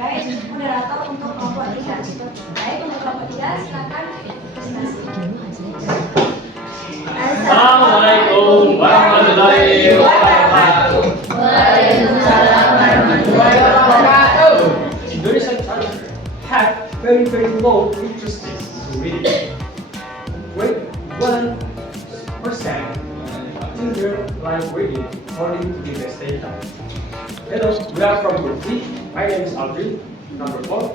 sebagai moderator untuk kelompok 3. Baik, untuk kelompok 3 silakan presentasi. Assalamualaikum warahmatullahi wabarakatuh. Waalaikumsalam warahmatullahi wabarakatuh. Indonesian children have very low literacy rate. Grade 1% children like reading according to the best data. Hello, we are from Group 3. My name is Audrey, number 4.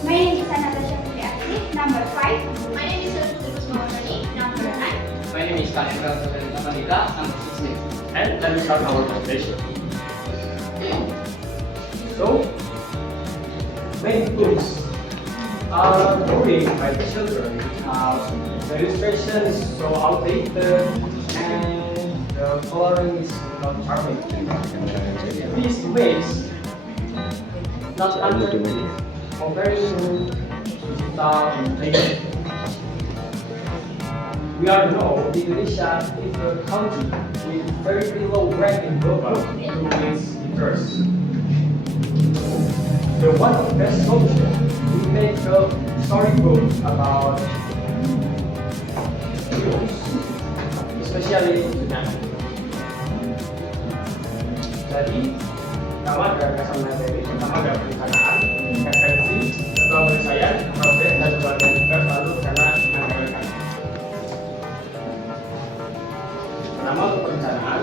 My name is Anastasia Putri Asri, number 5. My name is Putri Kusmawardani, number 9. My name is Kanendra Samanita, number 16. And let me start our presentation. So, many books are growing by the children. The illustration is so outdated and the coloring is not charming. These ways not under comparing to digital and we all know Indonesia is a country with very low ranking global to its interest. The one of the best solution to make a storybook about heroes, especially tsunami. Jadi, pertama ada dasar materi, pertama ada perencanaan, referensi, ketua penyelesaian, proses, dan sebagian juga selalu karena mengandalkan. Pertama untuk perencanaan.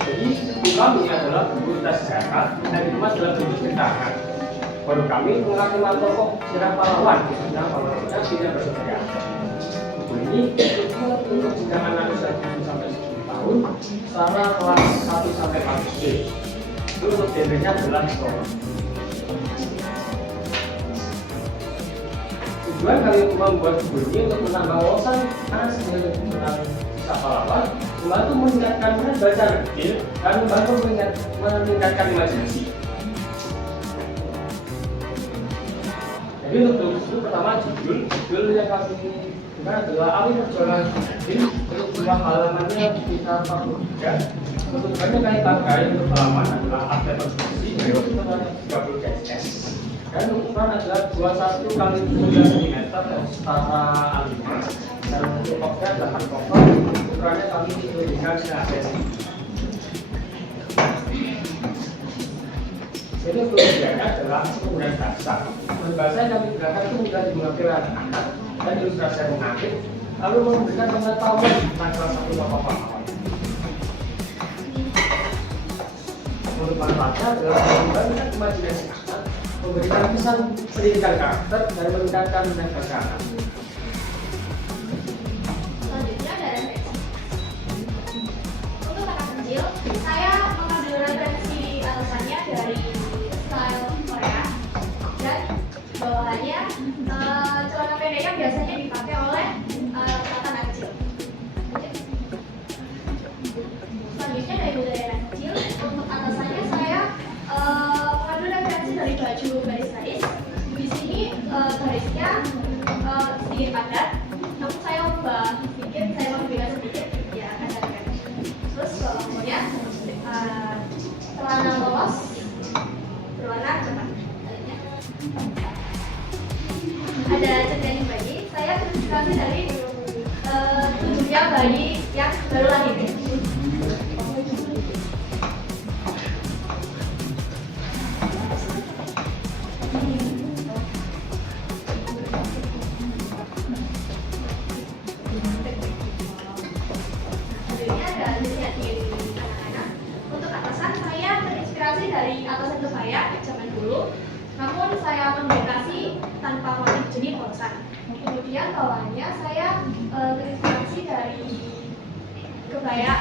Jadi, buku kami adalah buku lintas sejarah dan dikemas dalam bentuk ceritakan. Baru kami mengenal tokoh sejarah pahlawan, khususnya pahlawan yang tidak bersejarah. Buku ini cukup untuk jenjang anak usia 7 sampai 10 tahun, selama kelas 1 sampai 4 SD. Itu untuk genrenya adalah historia. Tujuan kami membuat buku ini untuk menambah wawasan anak sejarah tentang kisah pahlawan, membantu meningkatkan minat baca kecil dan membantu meningkatkan imajinasi. Jadi untuk buku pertama judul yang kami gunakan adalah Alih Perjuangan Din untuk jumlah halamannya sekitar 43. Untuk banyak kali pakai untuk halaman adalah akte konstruksi untuk 30 cm dan ukuran adalah 21 kali 9 cm setara A5 dan untuk koper 8 koper ukurannya kami berikan cm. Jadi untuk tujuannya adalah penggunaan bahasa. Bahasa yang kami gunakan itu mudah dimengerti oleh anak-anak dan ilustrasi yang menarik, lalu memberikan pengetahuan tentang salah satu tokoh pahlawan. Untuk manfaatnya adalah mengembangkan imajinasi anak, memberikan pesan pendidikan karakter dan meningkatkan minat baca anak. Selanjutnya ada referensi. Untuk anak kecil, saya mengambil referensi alasannya dari style Korea dan bawahannya celana pendek yang biasanya dipakai oleh anak kecil. Selanjutnya dari budaya anak kecil, untuk atasannya saya mengambil referensi dari baju garis-garis. Di sini garisnya sedikit padat, namun saya ubah sedikit, saya modifikasi sedikit ya ada garis. Terus kemudian celana polos berwarna coklat. Ada centeng bayi, saya terinspirasi dari tujuannya bayi yang baru lahir. Dari atasan kebaya zaman dulu, namun saya modifikasi tanpa motif jenis polosan. Kemudian bawahannya saya terinspirasi dari kebaya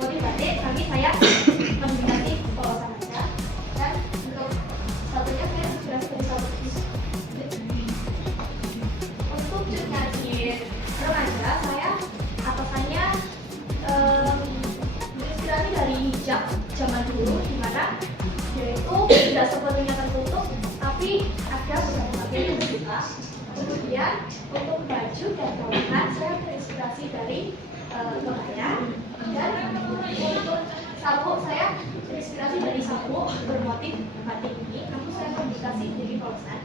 motif batik, tapi saya modifikasi polosan aja. Dan untuk satunya saya terinspirasi dari satu untuk jilid remaja, saya atasannya terinspirasi dari hijab zaman dulu, di mana yaitu tidak sepenuhnya tertutup, tapi ada beberapa bagian yang terbuka. Kemudian untuk baju dan bawahan saya terinspirasi dari kebaya, dan untuk sabuk saya terinspirasi dari sabuk bermotif batik ini, namun saya modifikasi jadi polosan.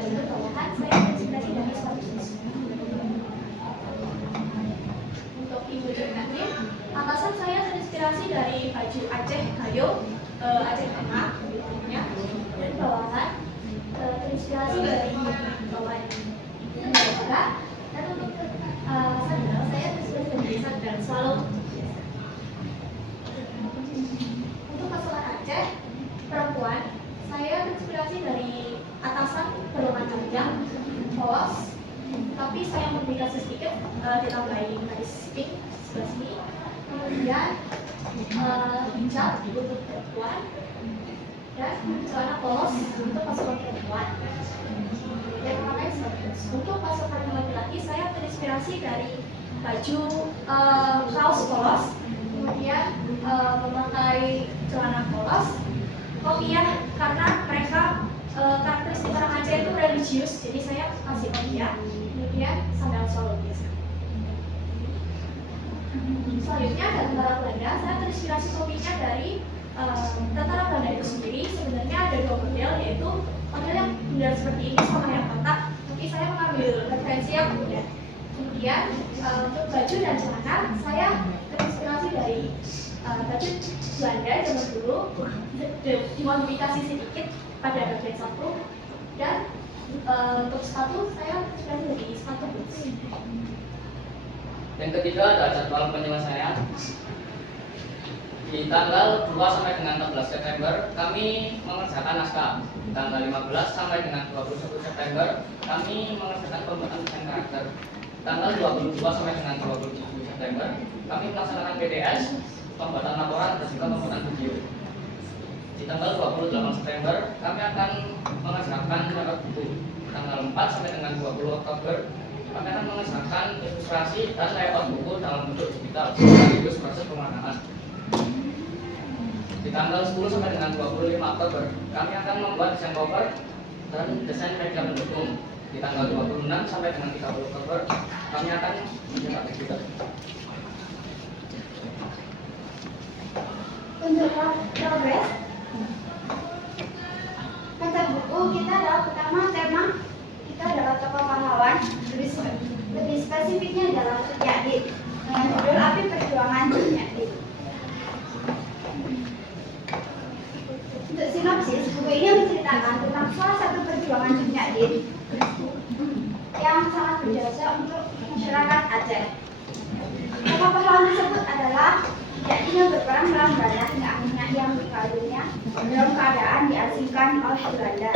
Lalu bawahan saya terinspirasi dari sepatu jeans. Untuk di baju pengantin, atasan saya terinspirasi dari baju Aceh Gayo, Aceh Tengah, bentuknya, dan bawahan terinspirasi dari bawahan juga. Dan untuk sandal saya terinspirasi dari sandal selalu. Untuk pasukan Aceh perempuan, saya terinspirasi dari atasan berlengan panjang, polos, tapi saya modifikasi sedikit, ditambahin garis pink sebelah sini, kemudian hijab untuk perempuan dan celana polos untuk pasukan perempuan. Dan makanya seperti itu. Untuk pasukan laki-laki saya terinspirasi dari baju kaos polos, kemudian memakai celana polos, kopiah karena mereka karakteristik orang Aceh itu religius, jadi saya kasih kopiah, kemudian sandal solo biasa. Selanjutnya ada tentara Belanda, saya terinspirasi kopinya dari tentara Belanda itu sendiri. Sebenarnya ada dua model, yaitu model yang model seperti ini sama yang kotak, tapi saya mengambil referensi yang mudah. Kemudian untuk baju dan celana saya terinspirasi dari baju Belanda zaman dulu, dimodifikasi sedikit pada bagian satu, dan untuk sepatu saya terinspirasi dari sepatu boots. Yang ketiga ada jadwal penyelesaian. Di tanggal 2 sampai dengan 14 September kami mengerjakan naskah. Di tanggal 15 sampai dengan 21 September kami mengerjakan pembuatan desain karakter. Tanggal 22 sampai dengan 27 September kami melaksanakan PDS, pembuatan laporan dan juga pembuatan video. Di tanggal 28 September kami akan mengerjakan cover buku. Tanggal 4 sampai dengan 20 Oktober kami akan mengerjakan ilustrasi dan layout buku dalam bentuk digital sekaligus proses pewarnaan. Di tanggal 10 sampai dengan 25 Oktober kami akan membuat desain cover dan desain media pendukung. Di tanggal 26 sampai dengan 30 Oktober kami akan mencetak komputer. Untuk progres konsep buku kita adalah pertama tema kita adalah tokoh pahlawan, lebih spesifiknya adalah Cut Nyak dengan judul Api Perjuangan Cut Nyak. Untuk sinopsis, buku ini menceritakan tentang salah satu perjuangan Cut Nyak yang sangat berjasa untuk masyarakat Aceh. Tokoh pahlawan tersebut adalah Cut Nyak yang berperang melawan Belanda hingga akhirnya ia meninggal dunia dalam keadaan diasingkan oleh Belanda.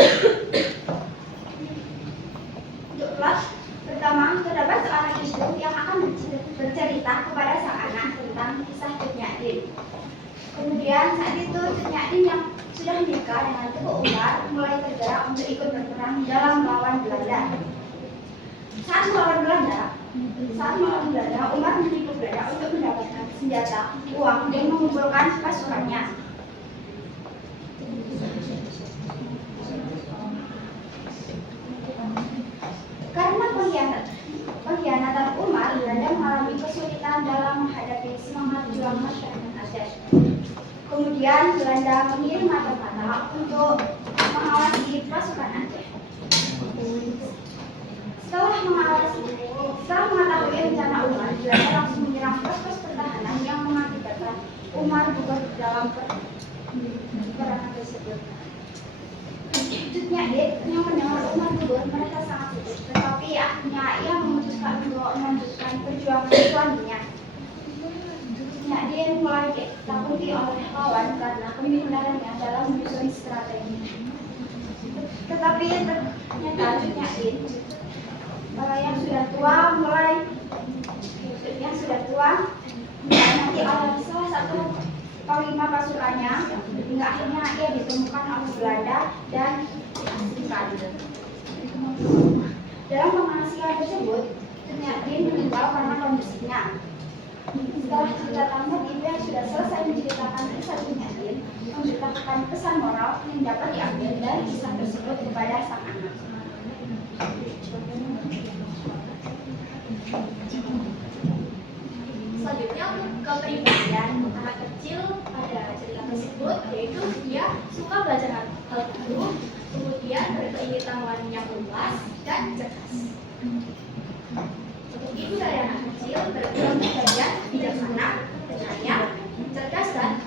Untuk plot pertama, terdapat seorang ibu yang akan bercerita kepada sang anak tentang kisah Cut Nyak. Kemudian saat itu Cut Nyak yang sudah menikah dengan Tuku Umar mulai tergerak untuk ikut berperang dalam melawan Belanda. Saat melawan Belanda, Umar menipu Belanda untuk mendapatkan senjata, uang, dan mengumpulkan pasukannya. Karena pengkhianatan Umar, Belanda mengalami kesulitan dalam menghadapi semangat juang masyarakat Aceh. Kemudian Belanda mengirim mata-mata untuk mengawasi pasukan Aceh. Setelah mengetahui rencana Umar, Belanda langsung menyerang pos-pos pertahanan yang mengakibatkan Umar gugur dalam peperangan tersebut. Cut Nyak yang mendengar Umar gugur merasa sangat sedih, tetapi akhirnya ia memutuskan untuk melanjutkan perjuangan suaminya. Cut Nyak mulai ditakuti oleh lawan karena kepintarannya dalam menyusun strategi. Tetapi ternyata Cut Nyak yang sudah tua nanti oleh salah satu panglima pasukannya hingga akhirnya ia ditemukan oleh Belanda dan diasingkan. Dalam pengasingkan tersebut, Cut Nyak meninggal karena kondisinya. Setelah cerita tamat, ibu yang sudah selesai menceritakan kisah Cut Nyak menceritakan pesan moral yang dapat diambil dari kisah tersebut kepada sang anak. Selanjutnya untuk kepribadian anak kecil pada cerita tersebut, yaitu dia suka belajar hal baru, kemudian berpengetahuan yang luas dan cerdas. Untuk ibu dari anak kecil berkepribadian bijaksana, penyayang, cerdas dan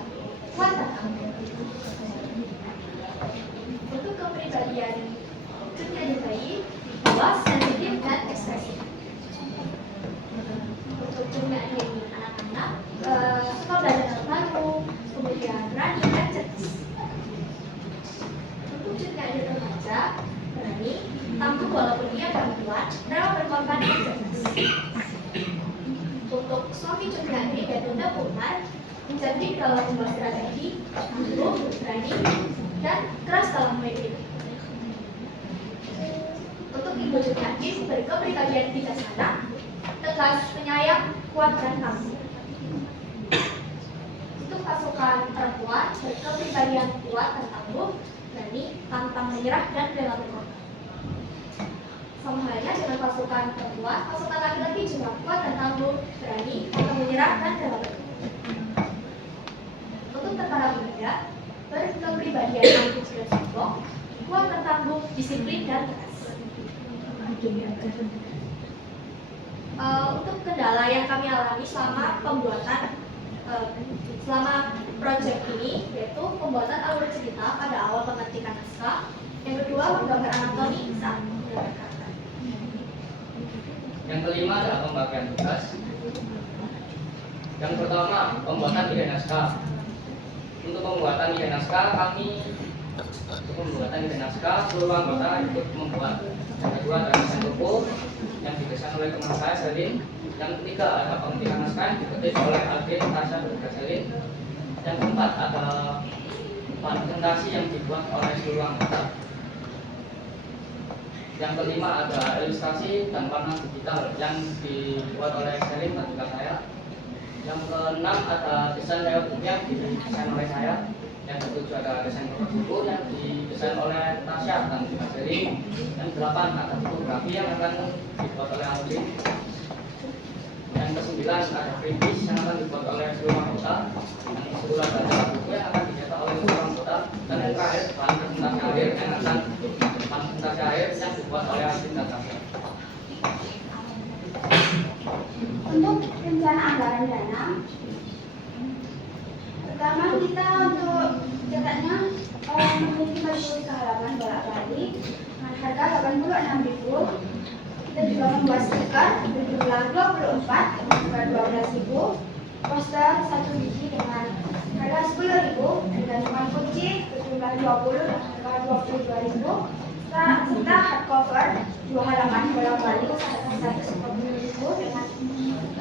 kuat tangan. Untuk kepribadian Cutnya bayi, luas, sensitif dan ekspresif. Untuk Cutnya ini anak-anak suka belajar hal baru, kemudian berani dan cerdas. Untuk Cutnya remaja, berani, tangguh walaupun dia perempuan, rela berkorban dan cerdas. Untuk suami Cutnya ini Betunda Purman, menjadi dalam membuat strategi, tangguh, berani, dan keras dalam memilih. Untuk ibu Cutnya berkepribadian bijaksana, tegas, penyayang, kuat dan tangguh. Untuk pasukan perempuan berkepribadian kuat dan tangguh, berani, pantang menyerah dan rela berkorban. Sama halnya dengan pasukan perempuan, pasukan laki-laki juga kuat dan tangguh, berani, pantang menyerah dan rela berkorban. Untuk tentara pemuda berkepribadian angkuh dan sombong, kuat dan tangguh, disiplin dan tegas. Untuk kendala yang kami alami selama pembuatan selama proyek ini, yaitu pembuatan alur cerita pada awal pemetikan naskah, yang kedua menggambar anatomi saat menggambar karakter. Yang kelima adalah pembagian tugas. Yang pertama, pembuatan ide naskah. Untuk pembuatan ide naskah, seluruh anggota ikut membuat. Yang kedua adalah desain buku yang didesain oleh teman saya, Selin. Yang ketiga ada pemetikan naskah yang diketik oleh Alvin, Tasya, dan juga Selin. Yang keempat ada presentasi yang dibuat oleh seluruh anggota. Yang kelima ada ilustrasi dan warna digital yang dibuat oleh Selin dan juga saya. Yang keenam ada desain layout buku yang didesain oleh saya. Yang ketujuh ada desain cover buku yang didesain oleh Tasya dan juga Selin. Yang delapan ada fotografi yang akan dibuat oleh Alvin. Yang kesembilan ada freebies yang akan dibuat oleh seluruh anggota. Yang ke-10 ada buku yang akan dicetak oleh seluruh anggota. Dan yang terakhir bahan presentasi akhir yang dibuat oleh Alvin dan Tasya. Untuk rencana anggaran dana, pertama kita untuk cetaknya memiliki 40 halaman bolak-balik dengan harga 86.000. Kita juga membuat stiker berjumlah 24 dengan 12.000, poster 1 biji dengan harga 10.000, dan gantungan kunci berjumlah 20 dengan harga 22.000, serta hardcover 2 halaman bolak-balik harga 140.000 dengan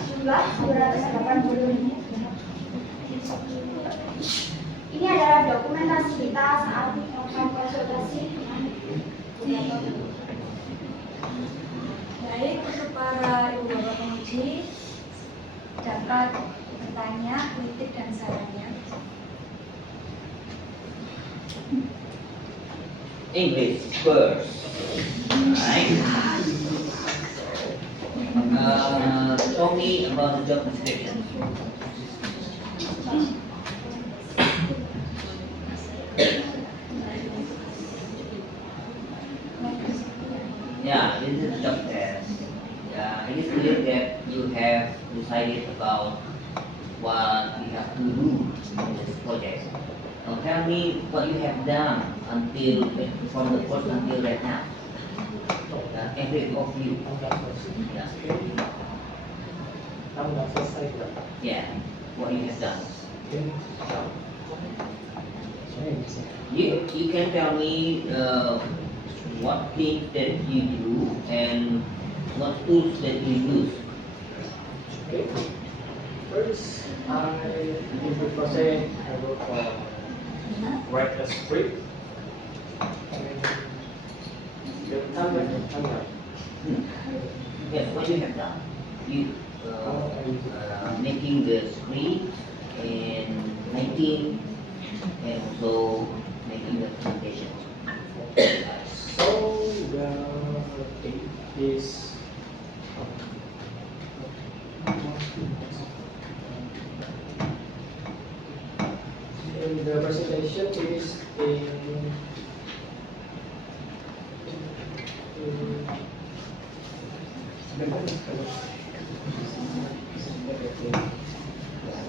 jumlah 280.000. Ini adalah dokumentasi kita saat melakukan konsultasi. Baik, untuk para ibu bapak penguji dapat bertanya, kritik dan sarannya. English first. Right. Tell me about the job description. Yeah, this is the job test. Yeah, it is clear that you have decided about what you have to do in this project. Now tell me what you have done until from the first until right now. Every of you. Yeah. Yeah, what you have done. You can tell me what things that you do and what tools that you use. Okay. First, I in the process I will write a script. And the timeline. Yes, what you have done. You making the script and making and also making the presentation. So the thing is presentation is in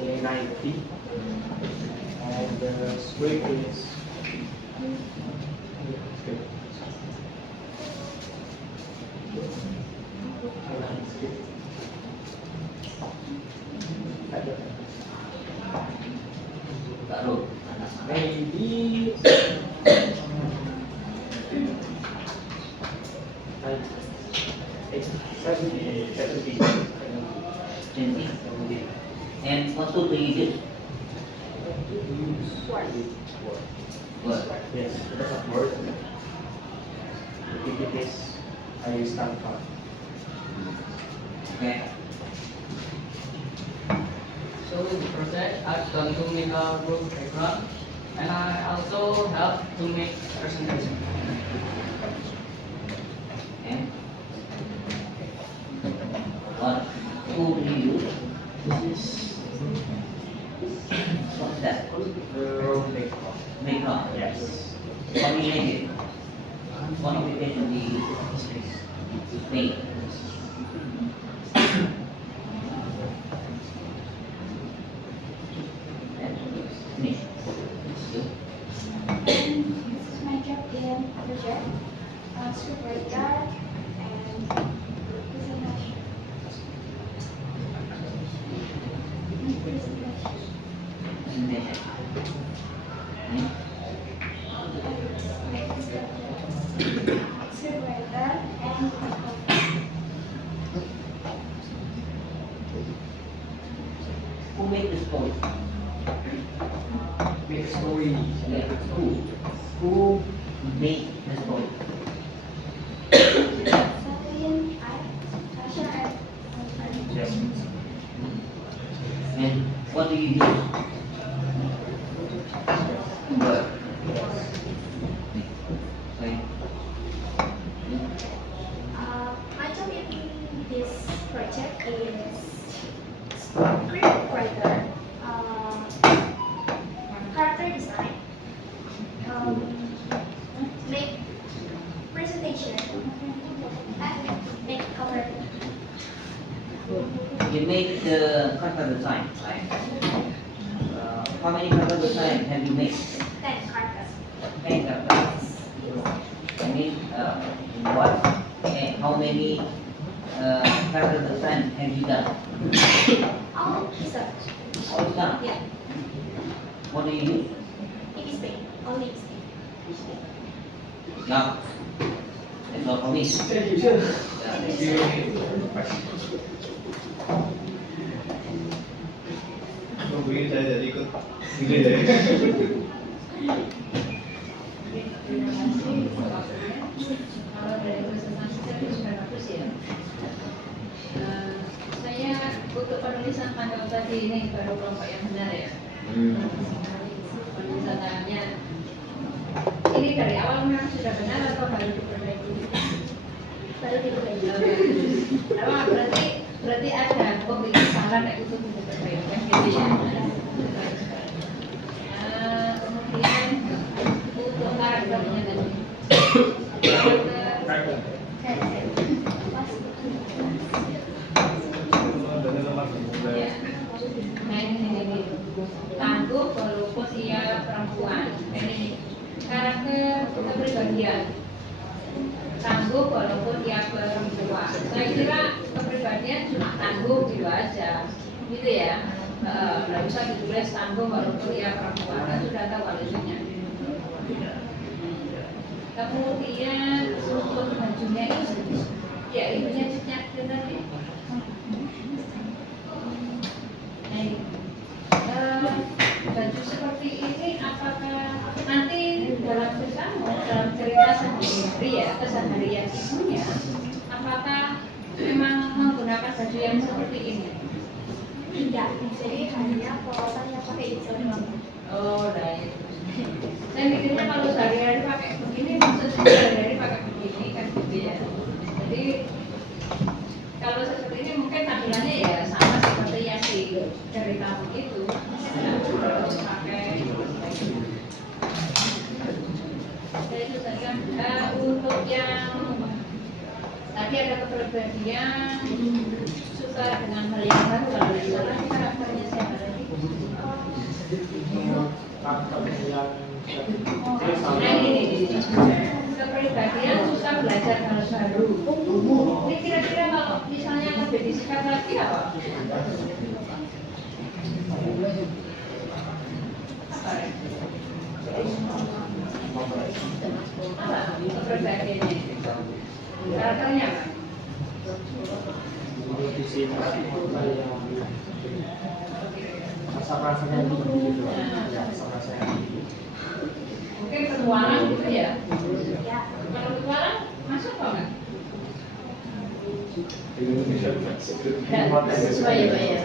in 90, and the swing is Baru anak maybe 70. 20. And what tool do you use? Word. Word. Yes, that's a word. If it is, I stand for. Okay. So in the project, I've done to make a group background, and I also help to make presentation. And what tool do you use? This What's that? is Makeup. Yes. How do you make it? What application do you use? Paint. Finish. You? This is my job in project, scriptwriter, and presentation. Presentation. Hmm? Scriptwriter and Who made this story? make story. Yeah. Who made the story? Saturn, Sasha, and Yes. And what do you use? Word. Sorry. My job in this project is script writer, character design, make presentation, and make cover. You made the character design, right? How many character design have you made? 10 characters. 10 characters. I mean, what? How many character design have you done? All is done. All is done. Yeah, What do you use? it is paid. Only is paid. Now, that's all for me. Thank you, sir. Mungkin saya jadi ikut ini deh. Kalau dari presentasi saya sudah bagus ya. Saya untuk penulisan panjang tadi ini baru kelompok yang benar ya. Penulisannya ini dari awal memang sudah benar atau baru diperbaiki? Baru diperbaiki. Apa berarti ada ini salah nek untuk diperbaiki kan gitu ya. Kemudian untuk karakternya tadi. Karakter ya. Nah ini tangguh walaupun ia perempuan. Ini karakter kepribadian. Tangguh walaupun ia perempuan. Saya kira kepribadian cuma tangguh gitu aja, gitu ya. Nggak usah ditulis tangguh walaupun ia perempuan. Kan sudah tahu halusinnya. Kemudian untuk bajunya ini, ya ibunya cat benar nih. Baju seperti ini apakah nanti dalam cerita sehari-hari ya keseharian ibunya, apakah memang menggunakan baju yang seperti ini? Tidak, jadi hanya perawasan yang pakai itu doang. Oh, right. Saya mikirnya kalau sehari-hari pakai begini, maksudnya sehari-hari pakai begini kan gitu ya. Jadi kalau seperti ini mungkin tampilannya ya sama seperti yang di ceritamu itu. Pakai Untuk yang tadi ada kepribadian suka dengan hal yang baru, kalau misalnya karakternya siapa tadi? Nah ini kepribadian suka belajar hal baru. Ini kira-kira kalau misalnya lebih disikat lagi apa? Apa kepribadiannya? Karakternya apa? Di sini rasa-rasanya gitu ya, rasa-rasanya Mungkin petualang gitu ya? Kalau petualang masuk apa enggak? Enggak sesuai ya Pak ya?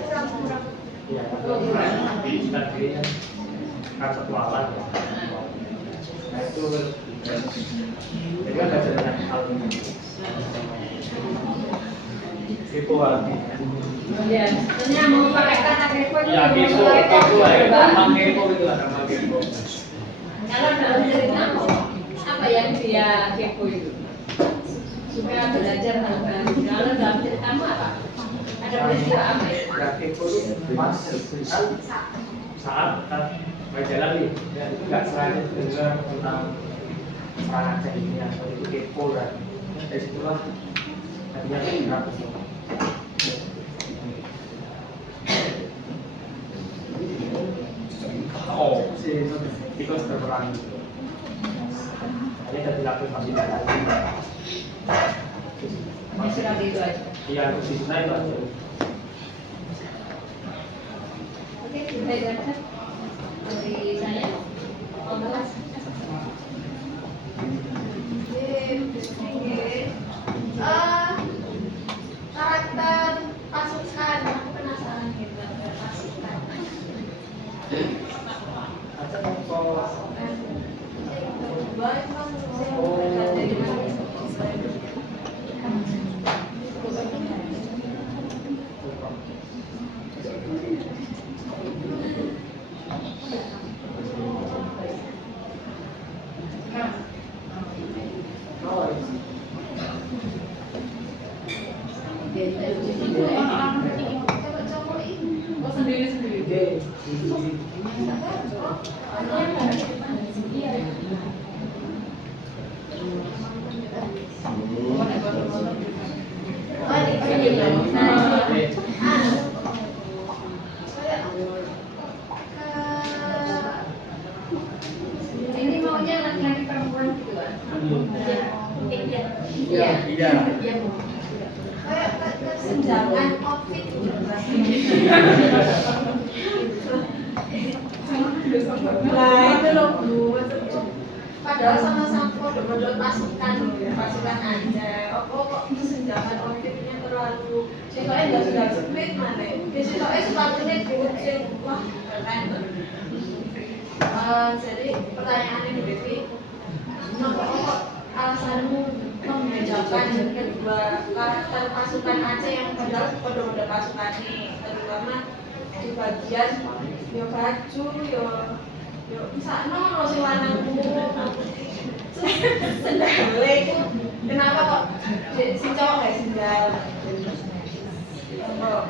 ya, Oh, kurang. kita dirinya kan petualang ya. Nah itu jadi kan belajar banyak hal itu artinya Ya, sebenarnya mau pakai kata kepo itu ya mau kepo pakai kepo lah ya, coba. nama kepo itu lah nama kepo. Kalau dalam cerita apa yang dia kepo itu? Suka belajar hal baru. Kalau dalam ceritamu apa? Ada peristiwa apa ya? Ya kepo itu pas saat kan majalah nih, ya itu nggak sengaja dengar tentang perang Aceh ini atau itu kepo kan. Dari situlah akhirnya tergerak ke situ. Oh, si tikus berperang gitu. Hanya jadi dilakukan masih tidak lagi. Hanya surat itu aja. Iya, di sana itu aja. Oke, sudah itu aja dari saya. Karakter pasukan, aku penasaran gitu karakter pasukan. Ada kok. Oh, sendiri-sendiri. Ini maunya laki-laki perempuan gitu kan? Iya. Kayak kesenjangan outfit gitu. Nah itu loh Bu, padahal sama-sama kode-kode pasukan loh ya, pasukan aja. Kok kesenjangan outfitnya terlalu sifatnya nggak sudah split mana? Sifatnya sepatunya diucil, wah keren. Jadi pertanyaan ini Devi, kenapa kok alasanmu membedakan kedua karakter pasukan Aceh yang padahal kode-kode pasukan ini, terutama di bagian yo baju yo misalnya lo si lanangmu sendal itu kenapa kok si cowok kayak sendal oh.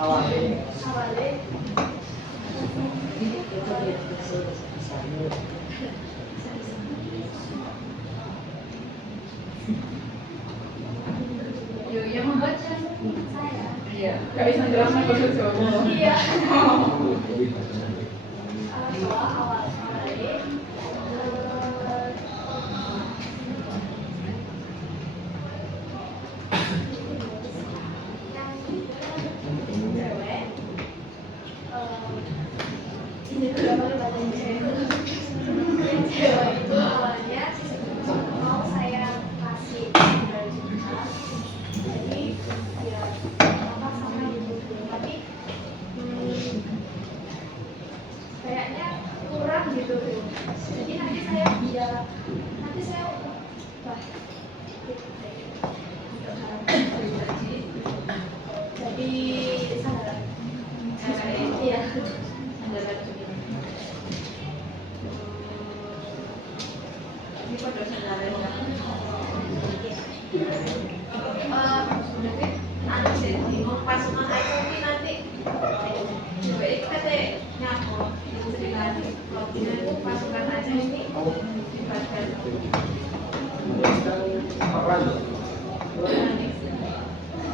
Awalnya Yang membuat saya. Iya. Gak bisa jelaskan bahasa Jawa. Iya. itu awalnya mau saya kasih 9 juta, jadi ya apa sama gitu, tapi kayaknya kurang gitu, jadi nanti saya wah, jadi salah. Iya. Ini pada saudara nanti jadi mau pasukan aja ini nanti coba itu kata nyamuk itu sedikit loginya itu pasukan aja ini dibagikan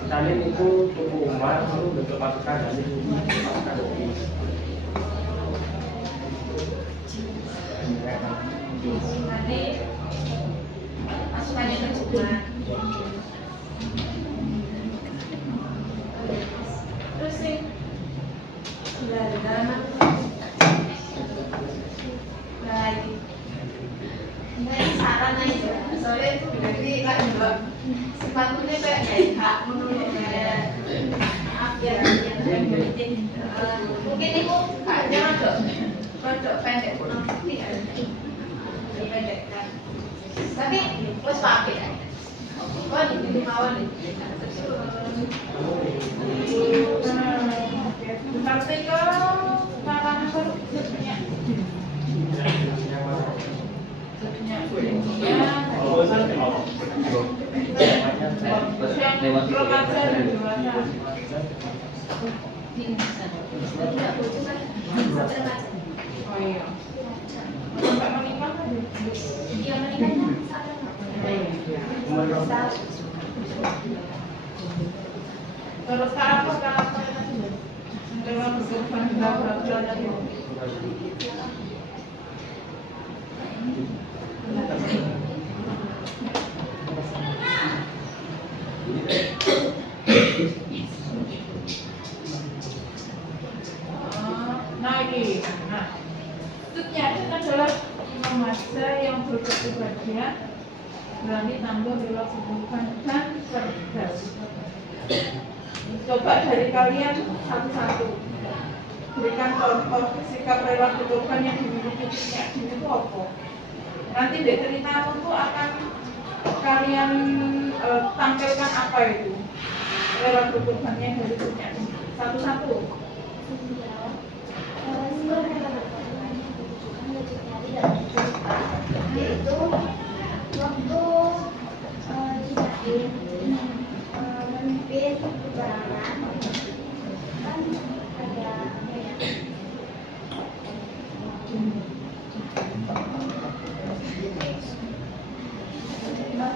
Salin itu tubuh umat itu bentuk pasukan dan itu pasukan doki. nanti pasukannya itu cuma terus sih dalam lagi ini saran aja soalnya itu berarti kan juga sepatunya kayak hak menurut saya maaf ya mungkin itu jangan dok pendek pendek kan tapi terus pakai oh di mawon Sampai ke kalangan berikutnya. Yang remaja dan dewasa. Oh iya. Sampai menikah kan? Iya, menikahnya saat Terus sekarang lewat berkorban berapa lagi. Nah, maksudnya itu adalah remaja yang berkepribadian berani tampil bebas hubungan dan cerdas. Coba dari kalian satu-satu berikan contoh sikap perilaku korban yang dimiliki Cutnya Din itu apa? Nanti di cerita itu akan kalian tampilkan apa itu perilaku korbannya dari Cutnya Din. Satu-satu. Yaitu waktu memimpin peperangan kan ada apa ya, mau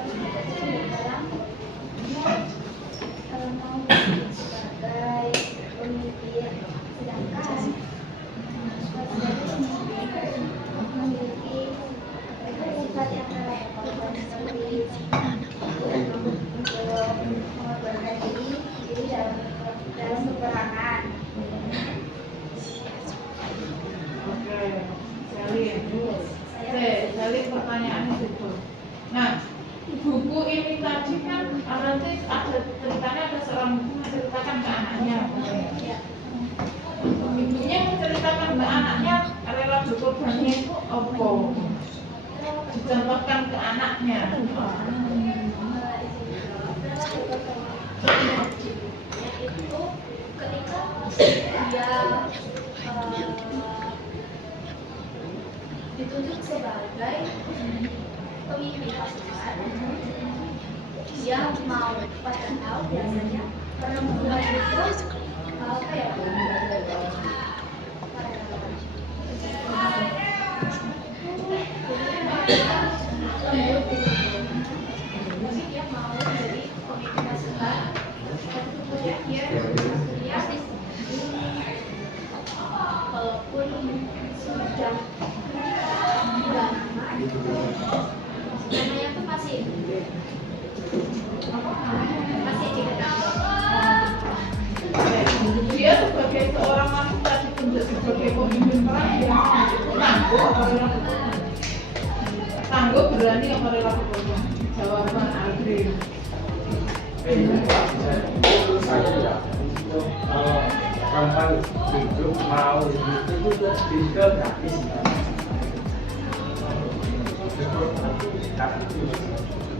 sebagai pemimpin, sedangkan memiliki sifat yang korban seperti mengorbankan diri dalam peperangan. Oke, Salin pertanyaannya itu. Nah, buku ini tadi kan nanti ada ceritanya, ada seorang ibu menceritakan ke anaknya. Ibunya menceritakan ke anaknya rela berkorbannya itu apa? Dicontohkan ke anaknya. itu ketika dia ditunjuk sebagai pemimpin pasukan, dia mau padahal biasanya perempuan itu apa ya, tapi dia mau jadi pemimpin pasukan, tapi kemudian dia walaupun sudah namanya tuh masih Dia sebagai seorang wanita ditunjuk sebagai pemimpin perang, dia itu mampu atau Tangguh berani apa relatif berani? Jawaban Aldrin. Saya ya untuk perempuan hidup mau itu tinggal gratis.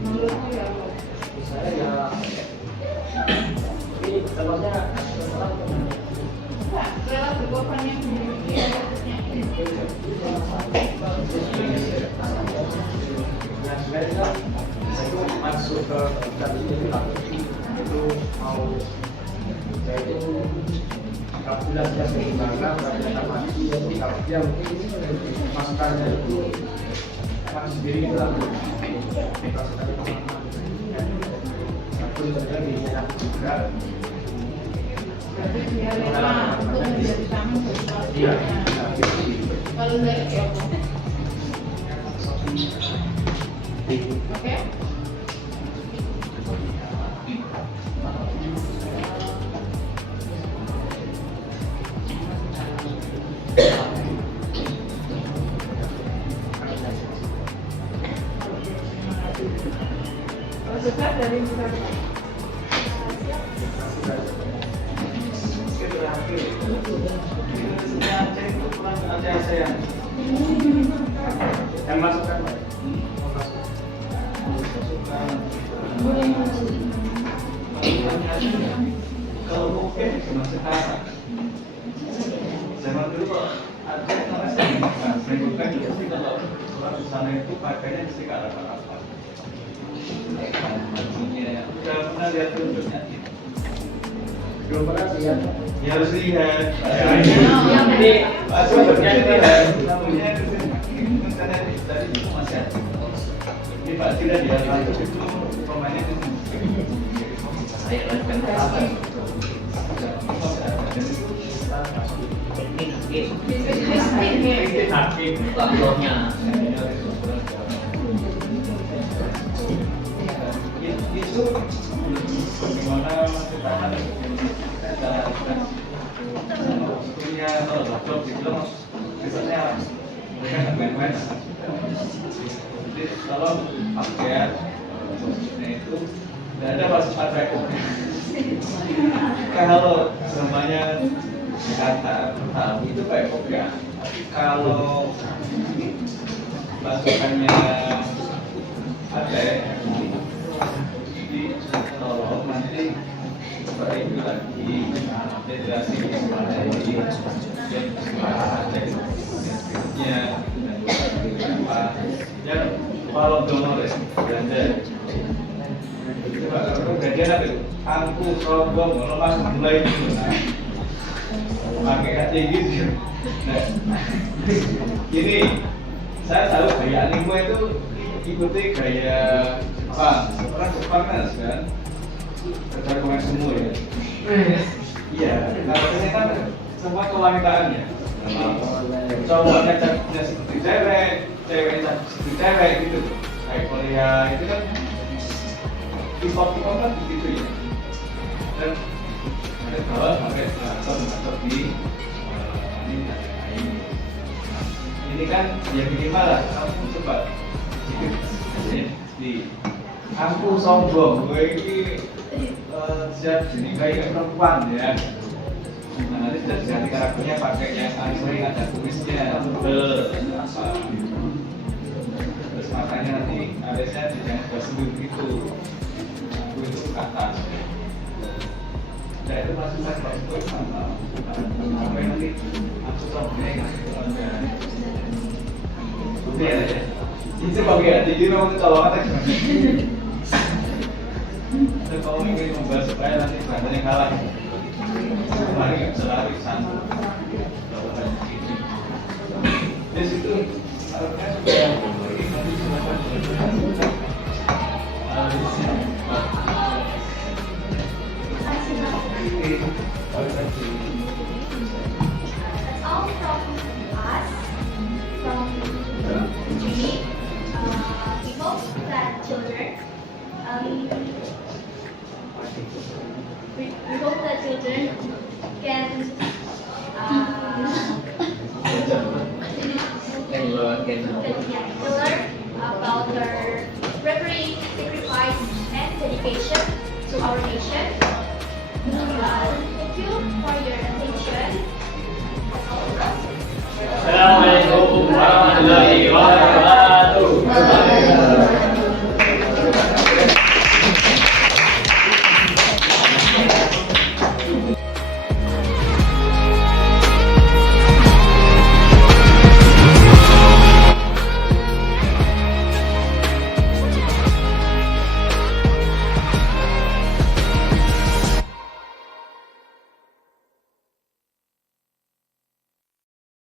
Menurutmu ya apa? Saya ya ini telurnya Enggak, rela berkorban yang dimiliki olehnya. yang sebenarnya kan saya itu masuk ke dan itu mau saya itu kapitulah saya sebenarnya ternyata mati ya kalau dia mungkin masukannya itu mati sendiri pulang masukan aku saja bisa juga Berarti dia rela untuk menjadi tamu bagi iya keluarganya. Kalau enggak ya apa? Oke? Kalau suka dari misalnya dan masukkan Kalau oke cuma sekarang. Zaman dulu kok ada namanya sering juga sih kalau orang di sana itu pakainya mesti ke arah apa? Udah pernah lihat filmnya? belum pernah lihat Ya harus lihat. ini Sebenarnya lihat. Namanya misalnya tadi itu masih ada. Ini Pak tidak lihat itu pemainnya itu. Saya lanjutkan ke apa? Teknik faktornya. Itu bagaimana kita punya kalau job di film biasanya mereka nggak main-main. Jadi kalau pakaian itu tidak ada masuk pakai. Kalau namanya kata tahu itu kayak kopiah. Kalau masukannya ada di tolong nanti perbaiki lagi federasi kepada ini ya kalau Dolores belanja kalau belanja apa itu angku sombong lepas mulai pakai kayak gitu. Nah, ini saya tahu gaya anime itu ikuti gaya Jepang. Orang Jepang kan berdasar komen semua ya. Iya, kalau ini kan semua kewanitaannya. Cowoknya cantiknya seperti cewek, ceweknya seperti cewek gitu. Kayak Korea itu kan K-pop kan begitu ya. Dan ada bawah pakai atau di ini kan ya minimal lah kamu coba di aku sombong gue ini siap jadi kayak perempuan ya. Nah, nanti sudah diganti karakternya pakai yang sering ada kumisnya apa terus matanya nanti alisnya jangan bersembunyi begitu itu ke atas. Nah itu masih saya masuk sampai nanti aku sombongnya ya, itu bagian jadi memang kalau kata gimana? Kalau ingin membahas supaya nanti banyak yang kalah, kemarin nggak bisa lari sana. Di situ harusnya supaya nanti silakan That's all from us, from Jimmy. We hope that children, we hope that children can learn about about her bravery, sacrifice, and dedication to our nation. Thank you.